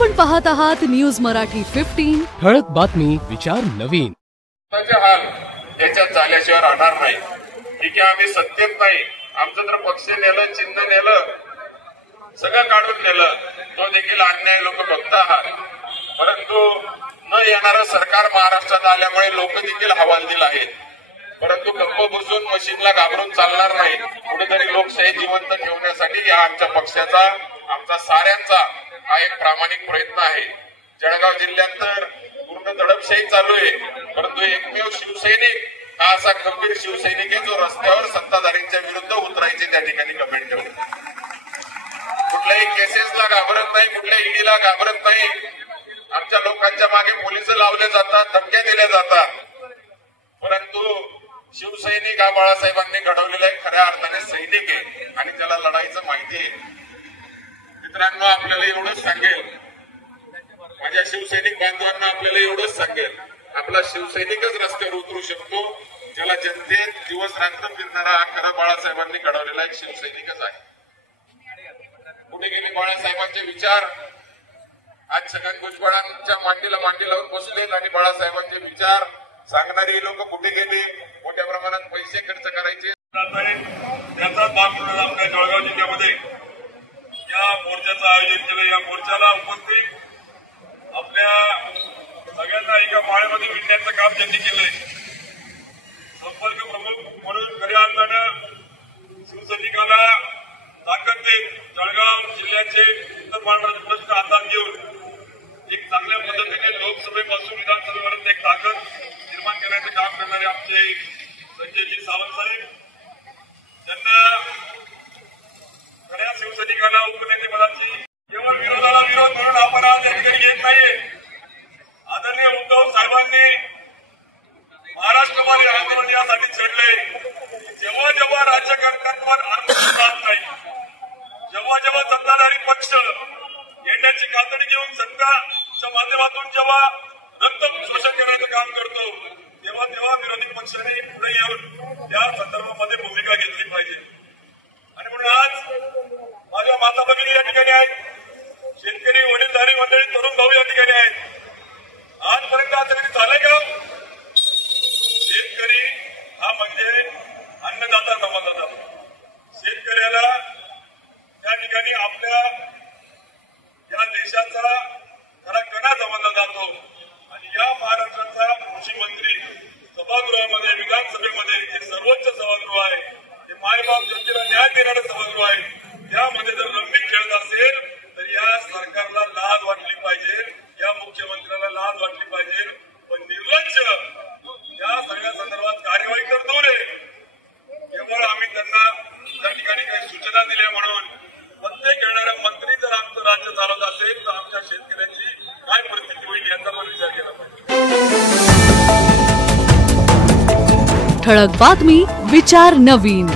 आपण पाहत आहात न्यूज मराठी 15 ठळक बातमी विचार नवीन। हाल याच्यात झाल्याशिवाय राहणार नाही। ठीक आहे, आम्ही सत्तेत नाही, आमचं तर पक्ष नेलं, चिन्ह नेलं, सगळं काढून नेलं, तो देखील अन्याय लोक बघत आहात। परंतु न येणारं सरकार महाराष्ट्रात आल्यामुळे लोक देखील हवालदिल आहेत। परंतु गप्प बसून मशीनला घाबरून चालणार नाही। कुठेतरी लोकशाही जिवंत ठेवण्यासाठी या आमच्या पक्षाचा, आमचा साऱ्यांचा हा एक प्रामाणिक प्रयत्न आहे। जळगाव जिल्ह्यात तर पूर्ण दडपशाही चालू आहे, परंतु एकमेव शिवसैनिक हा असा गंभीर शिवसैनिक आहे जो रस्त्यावर सत्ताधारींच्या विरुद्ध उतरायचे त्या ठिकाणी कमेंट ठेवले। कुठल्याही केसेसला घाबरत नाही, कुठल्या ईडीला घाबरत नाही। आमच्या लोकांच्या मागे पोलिस लावले जातात, धमक्या दिल्या जातात, परंतु शिवसैनिक हा बाळासाहेबांनी घडवलेला एक खऱ्या अर्थाने सैनिक आहे आणि त्याला लढाईचं माहिती आहे। मित्रांनो, आपल्याला एवढंच सांगेल, माझ्या शिवसैनिक बांधवांना आपल्याला एवढंच सांगेल, आपला शिवसैनिकच रस्त्यावर उतरू शकतो, ज्याला जनतेत दिवस रात्र फिरणारा खरा बाळासाहेबांनी घडवलेला एक शिवसैनिकच आहे। कुठे गेले बाळासाहेबांचे विचार? आज छगन भुजबळांच्या मांडीला मांडी लावून बसलेत आणि बाळासाहेबांचे विचार सांगणारी लोक कुठे गेले? मोठ्या प्रमाणात पैसे खर्च करायचे, त्याचा भाग म्हणून आपल्या जळगाव जिल्ह्यामध्ये या मोर्चाचं आयोजन केलं। या मोर्चाला उपस्थित आपल्या सगळ्यांना एका माळेमध्ये विणण्याचं काम त्यांनी केलंय। संपर्क प्रमुख म्हणून खऱ्या अर्थानं शिवसैनिकाला ताकद देत जळगाव जिल्ह्याचे उत्तर महाराष्ट्राचे प्रश्न हातात घेऊन एक चांगल्या पद्धतीने लोकसभेपासून विधानसभेपर्यंत एक ताकद निर्माण करण्याचं काम करणारे आमचे संजयजी सावंत साहेब, त्यांना खऱ्या शिवसैनिकांना उपनेतेपदाची केवळ विरोधाला विरोध म्हणून आपण आज या ठिकाणी घेत नाहीये। आदरणीय उद्धव साहेबांनी महाराष्ट्रमध्ये आंदोलन यासाठी छेडले, जेव्हा जेव्हा राज्यकर्त्यांवर आत्मविश्वास नाही, जेव्हा जेव्हा सत्ताधारी पक्ष येण्याची कातडी घेऊन सत्ताच्या माध्यमातून जेव्हा रक्त शोषण करण्याचं काम करतो, तेव्हा तेव्हा विरोधी पक्षाने पुढे येऊन त्या संदर्भामध्ये भूमिका घेतली पाहिजे। आणि म्हणून आज माझ्या माता भगिनी या ठिकाणी आहेत, शेतकरी वडीलधारी मंडळी, तरुण भाऊ या ठिकाणी आहेत। आजपर्यंत असं कधी झालंय का? शेतकरी हा म्हणजे अन्नदाता समजला जातो। शेतकऱ्याला त्या ठिकाणी आपल्या या देशाचा खरा कणा समजला जातो आणि या महाराष्ट्राचा कृषी मंत्री सभागृहामध्ये, विधानसभेमध्ये जे सर्वोच्च सभागृह आहे, ते मायबाप जनतेला न्याय देणारं सभागृह आहे, त्यामध्ये जर रंगीत खेळत असेल तर या सरकारला लाज वाटली पाहिजे, या मुख्यमंत्र्याला लाज वाटली पाहिजे। पण निर्लज्ज या सगळ्या संदर्भात कार्यवाही तर दूर आहे, केवळ आम्ही त्यांना त्या ठिकाणी काही सूचना दिल्या म्हणून पत्ते खेळणाऱ्या मंत्री जर आमचं राज्य चालवत असेल तर आमच्या शेतकऱ्यांची काय परिस्थिती होईल याचा पण विचार केला पाहिजे। ठळक बातमी विचार नवीन।